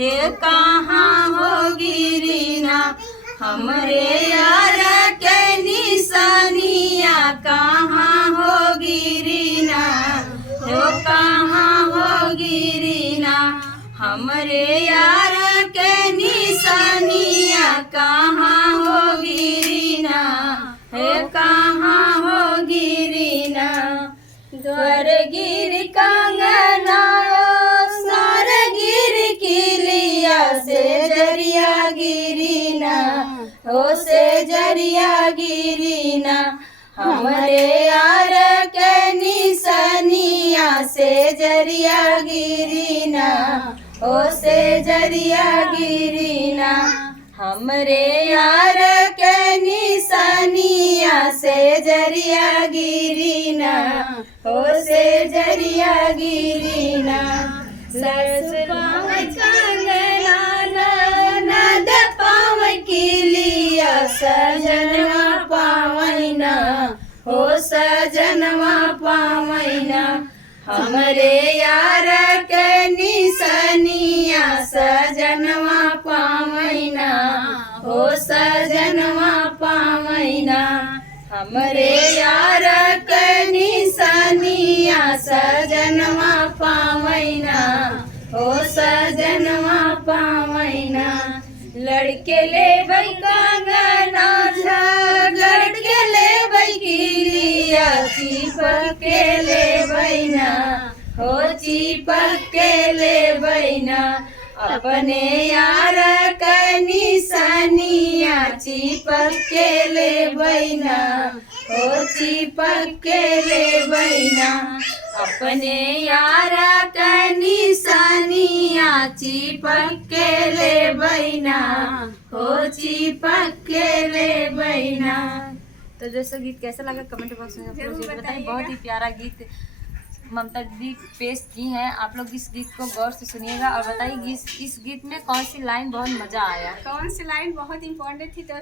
हे कहाँ होगी रीना, हमरे यार के निशानिया कहाँ होगी रीना, हे कहाँ होगी रीना, हमरे यार के निशानिया कहाँ होगी रीना, हे कहाँ होगी रीना। द्वार गिर कंगना सार गिर किलिया से जरिया गिरीना, हो से जरिया गिरीना, हमरे यार के निशानिया से जरिया गिरीना, हो से जरिया गिरीना, हमरे यार के निशानिया से जरिया गिरीना, हो से जरिया गिरीना। सरसुआ कंगना ननद पाव किलिया सजनवा पावैना, हो सजनवा पावैना, हमरे यार के निशानिया सजनवा पावैना, हो सजनवा पावैना, हमरे यार के निशानिया सजनवा पावैना, हो सजनवा पावैना। लड़के ले बई कंगना झगड़ के ले बई किलिया चिपक के ले बैना, हो चिपक के ले बैना, अपने यार के निशानिया चिपक के ले बैना, हो चिपक के ले बैना, अपने यार के निशानिया चिपक के ले बैना, हो चिपक के ले बैना। तो जैसे गीत कैसा लगा कमेंट बॉक्स में जरूर बताइए। बहुत ही प्यारा गीत ममता दीदी पेश की हैं। आप लोग इस गीत को गौर से सुनिएगा और बताइए इस गीत में कौन सी लाइन बहुत मज़ा आया। कौन सी लाइन बहुत इम्पोर्टेंट थी तो